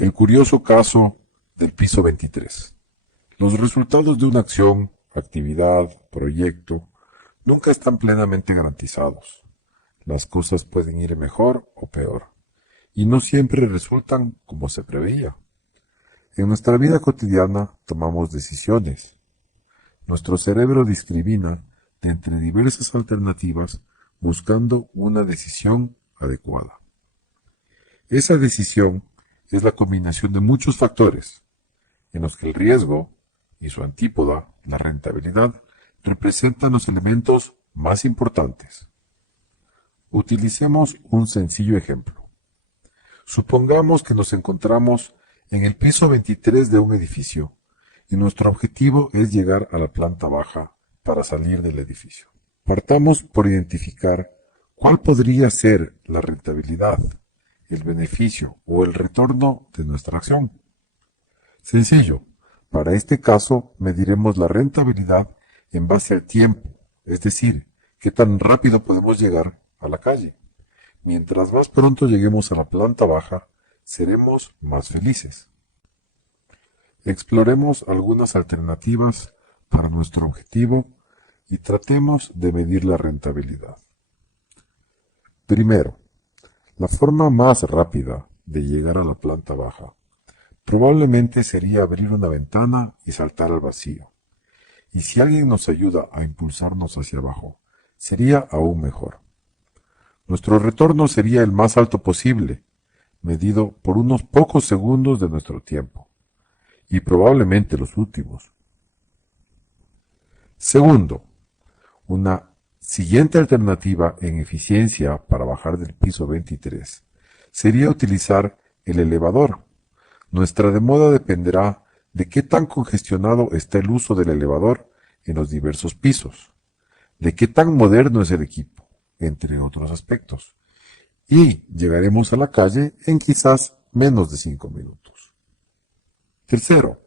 El curioso caso del piso 23. Los resultados de una acción, actividad, proyecto, nunca están plenamente garantizados. Las cosas pueden ir mejor o peor, y no siempre resultan como se preveía. En nuestra vida cotidiana tomamos decisiones. Nuestro cerebro discrimina de entre diversas alternativas buscando una decisión adecuada. Esa decisión es la combinación de muchos factores, en los que el riesgo y su antípoda, la rentabilidad, representan los elementos más importantes. Utilicemos un sencillo ejemplo. Supongamos que nos encontramos en el piso 23 de un edificio y nuestro objetivo es llegar a la planta baja para salir del edificio. Partamos por identificar cuál podría ser la rentabilidad, el beneficio o el retorno de nuestra acción. Sencillo, para este caso mediremos la rentabilidad en base al tiempo, es decir, qué tan rápido podemos llegar a la calle. Mientras más pronto lleguemos a la planta baja, seremos más felices. Exploremos algunas alternativas para nuestro objetivo y tratemos de medir la rentabilidad. Primero, la forma más rápida de llegar a la planta baja probablemente sería abrir una ventana y saltar al vacío. Y si alguien nos ayuda a impulsarnos hacia abajo, sería aún mejor. Nuestro retorno sería el más alto posible, medido por unos pocos segundos de nuestro tiempo, y probablemente los últimos. Segundo, una siguiente alternativa en eficiencia para bajar del piso 23 sería utilizar el elevador. Nuestra demora dependerá de qué tan congestionado está el uso del elevador en los diversos pisos, de qué tan moderno es el equipo, entre otros aspectos, y llegaremos a la calle en quizás menos de 5 minutos. Tercero,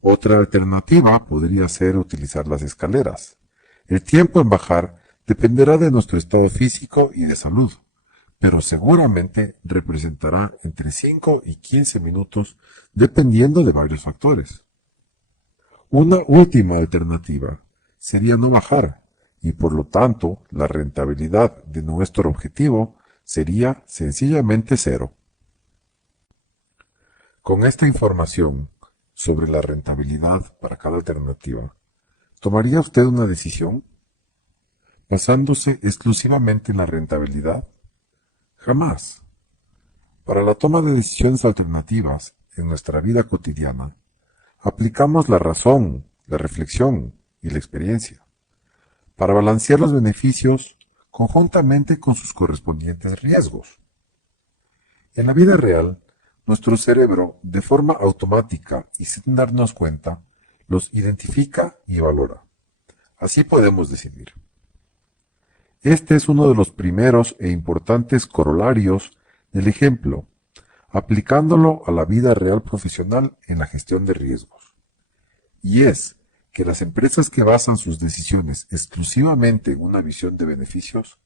otra alternativa podría ser utilizar las escaleras. El tiempo en bajar dependerá de nuestro estado físico y de salud, pero seguramente representará entre 5 y 15 minutos dependiendo de varios factores. Una última alternativa sería no bajar, y por lo tanto la rentabilidad de nuestro objetivo sería sencillamente cero. Con esta información sobre la rentabilidad para cada alternativa, ¿tomaría usted una decisión basándose exclusivamente en la rentabilidad? Jamás. Para la toma de decisiones alternativas en nuestra vida cotidiana, aplicamos la razón, la reflexión y la experiencia, para balancear los beneficios conjuntamente con sus correspondientes riesgos. En la vida real, nuestro cerebro, de forma automática y sin darnos cuenta, los identifica y valora. Así podemos decidir. Este es uno de los primeros e importantes corolarios del ejemplo, aplicándolo a la vida real profesional en la gestión de riesgos. Y es que las empresas que basan sus decisiones exclusivamente en una visión de beneficios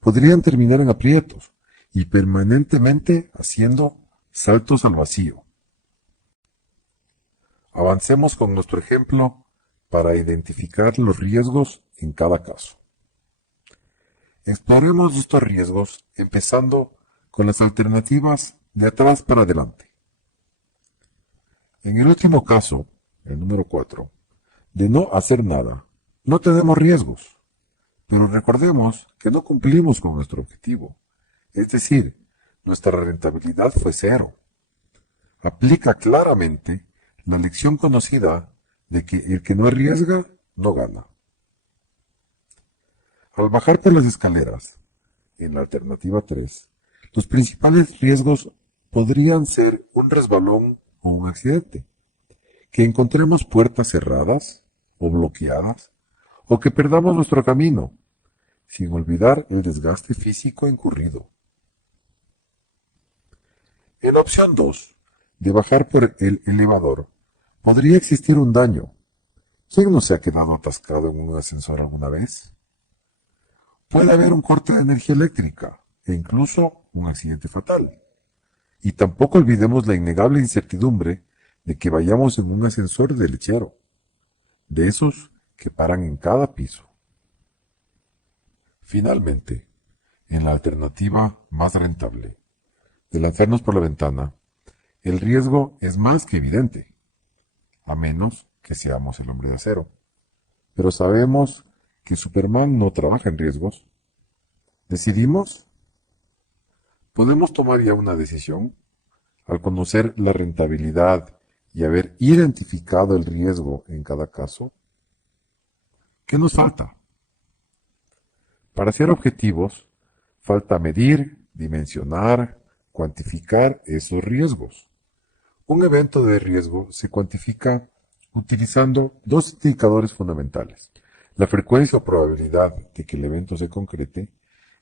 podrían terminar en aprietos y permanentemente haciendo saltos al vacío. Avancemos con nuestro ejemplo para identificar los riesgos en cada caso. Exploremos estos riesgos empezando con las alternativas de atrás para adelante. En el último caso, el número 4, de no hacer nada, no tenemos riesgos, pero recordemos que no cumplimos con nuestro objetivo, es decir, nuestra rentabilidad fue cero. Aplica claramente la lección conocida de que el que no arriesga, no gana. Al bajar por las escaleras, en la alternativa 3, los principales riesgos podrían ser un resbalón o un accidente, que encontremos puertas cerradas o bloqueadas, o que perdamos nuestro camino, sin olvidar el desgaste físico incurrido. En la opción 2, de bajar por el elevador, podría existir un daño. ¿Quién no se ha quedado atascado en un ascensor alguna vez? Puede haber un corte de energía eléctrica e incluso un accidente fatal. Y tampoco olvidemos la innegable incertidumbre de que vayamos en un ascensor de lechero, de esos que paran en cada piso. Finalmente, en la alternativa más rentable, de lanzarnos por la ventana, el riesgo es más que evidente, a menos que seamos el hombre de acero. Pero sabemos que Superman no trabaja en riesgos. ¿Decidimos? ¿Podemos tomar ya una decisión? Al conocer la rentabilidad y haber identificado el riesgo en cada caso. ¿Qué nos falta? Para ser objetivos, falta medir, dimensionar, cuantificar esos riesgos. Un evento de riesgo se cuantifica utilizando dos indicadores fundamentales: la frecuencia o probabilidad de que el evento se concrete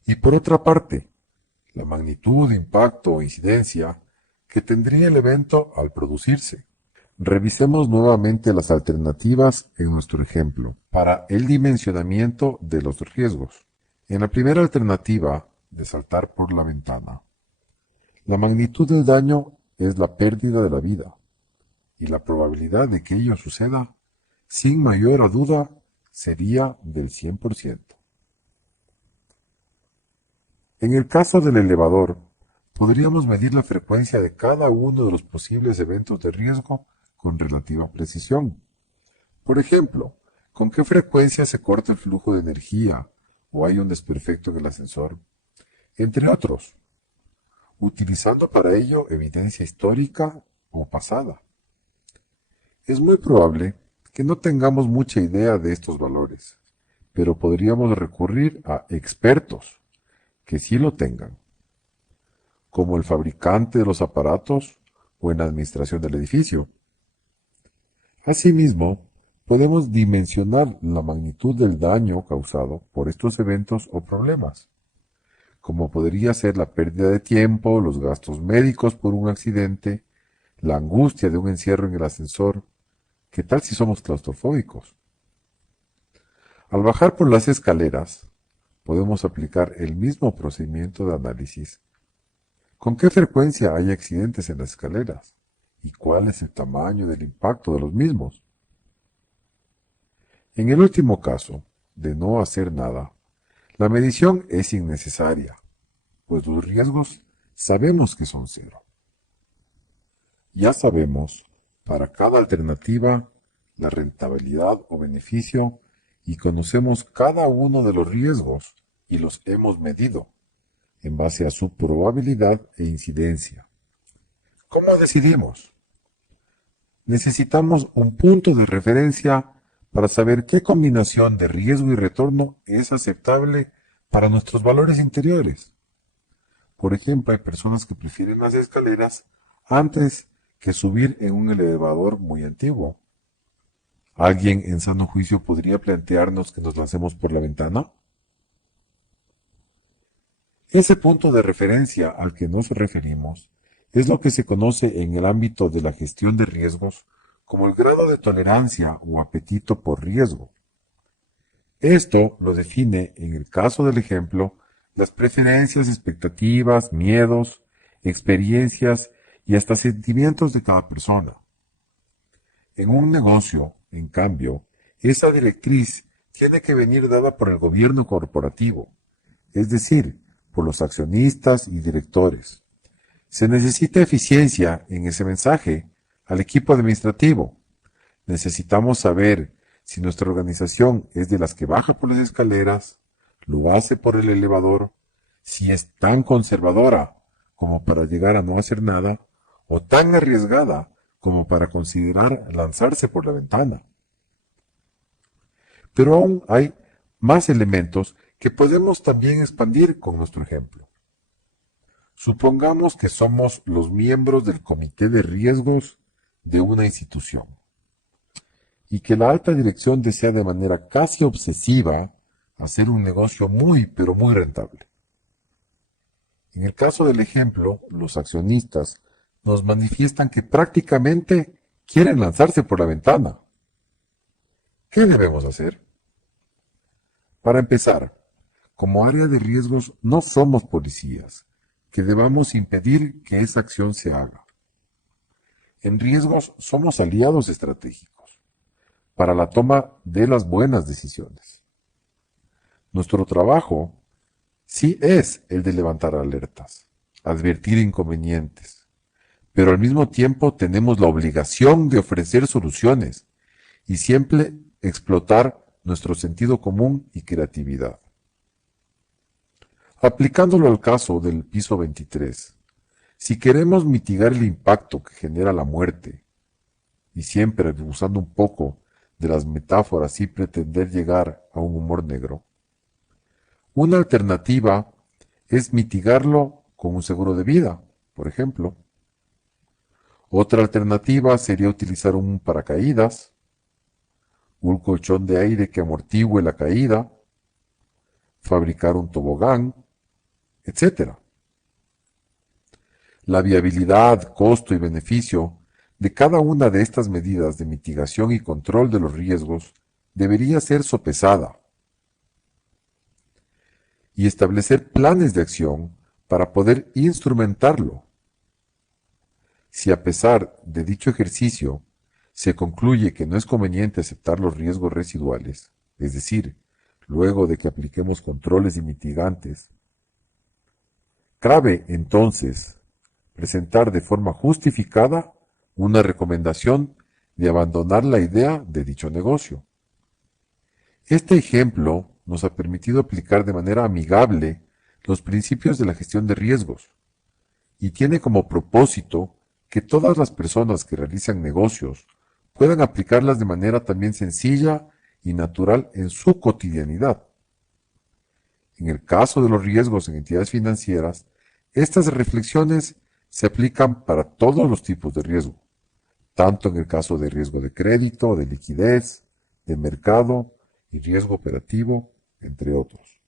y, por otra parte, la magnitud, impacto o incidencia que tendría el evento al producirse. Revisemos nuevamente las alternativas en nuestro ejemplo para el dimensionamiento de los riesgos. En la primera alternativa, de saltar por la ventana, la magnitud del daño es la pérdida de la vida, y la probabilidad de que ello suceda, sin mayor duda, sería del 100%. En el caso del elevador, podríamos medir la frecuencia de cada uno de los posibles eventos de riesgo con relativa precisión. Por ejemplo, con qué frecuencia se corta el flujo de energía o hay un desperfecto en el ascensor, entre otros, utilizando para ello evidencia histórica o pasada. Es muy probable que no tengamos mucha idea de estos valores, pero podríamos recurrir a expertos que sí lo tengan, como el fabricante de los aparatos o en la administración del edificio. Asimismo, podemos dimensionar la magnitud del daño causado por estos eventos o problemas, como podría ser la pérdida de tiempo, los gastos médicos por un accidente, la angustia de un encierro en el ascensor. ¿Qué tal si somos claustrofóbicos? Al bajar por las escaleras, podemos aplicar el mismo procedimiento de análisis. ¿Con qué frecuencia hay accidentes en las escaleras? ¿Y cuál es el tamaño del impacto de los mismos? En el último caso, de no hacer nada, la medición es innecesaria, pues los riesgos sabemos que son cero. Ya sabemos, para cada alternativa, la rentabilidad o beneficio y conocemos cada uno de los riesgos y los hemos medido en base a su probabilidad e incidencia. ¿Cómo decidimos? Necesitamos un punto de referencia para saber qué combinación de riesgo y retorno es aceptable para nuestros valores interiores. Por ejemplo, hay personas que prefieren las escaleras antes que subir en un elevador muy antiguo. ¿Alguien en sano juicio podría plantearnos que nos lancemos por la ventana? Ese punto de referencia al que nos referimos es lo que se conoce en el ámbito de la gestión de riesgos como el grado de tolerancia o apetito por riesgo. Esto lo define, en el caso del ejemplo, las preferencias, expectativas, miedos, experiencias y hasta sentimientos de cada persona. En un negocio, en cambio, esa directriz tiene que venir dada por el gobierno corporativo, es decir, por los accionistas y directores. Se necesita eficiencia en ese mensaje al equipo administrativo. Necesitamos saber si nuestra organización es de las que baja por las escaleras, lo hace por el elevador, si es tan conservadora como para llegar a no hacer nada, o tan arriesgada como para considerar lanzarse por la ventana. Pero aún hay más elementos que podemos también expandir con nuestro ejemplo. Supongamos que somos los miembros del comité de riesgos de una institución y que la alta dirección desea de manera casi obsesiva hacer un negocio muy, pero muy rentable. En el caso del ejemplo, los accionistas nos manifiestan que prácticamente quieren lanzarse por la ventana. ¿Qué debemos hacer? Para empezar, como área de riesgos no somos policías, que debamos impedir que esa acción se haga. En riesgos somos aliados estratégicos para la toma de las buenas decisiones. Nuestro trabajo sí es el de levantar alertas, advertir inconvenientes, pero al mismo tiempo tenemos la obligación de ofrecer soluciones y siempre explotar nuestro sentido común y creatividad. Aplicándolo al caso del piso 23, si queremos mitigar el impacto que genera la muerte, y siempre usando un poco de las metáforas y pretender llegar a un humor negro, una alternativa es mitigarlo con un seguro de vida, por ejemplo. Otra alternativa sería utilizar un paracaídas, un colchón de aire que amortigüe la caída, fabricar un tobogán, etc. La viabilidad, costo y beneficio de cada una de estas medidas de mitigación y control de los riesgos debería ser sopesada y establecer planes de acción para poder instrumentarlo. Si a pesar de dicho ejercicio se concluye que no es conveniente aceptar los riesgos residuales, es decir, luego de que apliquemos controles y mitigantes, cabe entonces presentar de forma justificada una recomendación de abandonar la idea de dicho negocio. Este ejemplo nos ha permitido aplicar de manera amigable los principios de la gestión de riesgos y tiene como propósito que todas las personas que realizan negocios puedan aplicarlas de manera también sencilla y natural en su cotidianidad. En el caso de los riesgos en entidades financieras, estas reflexiones se aplican para todos los tipos de riesgo, tanto en el caso de riesgo de crédito, de liquidez, de mercado y riesgo operativo, entre otros.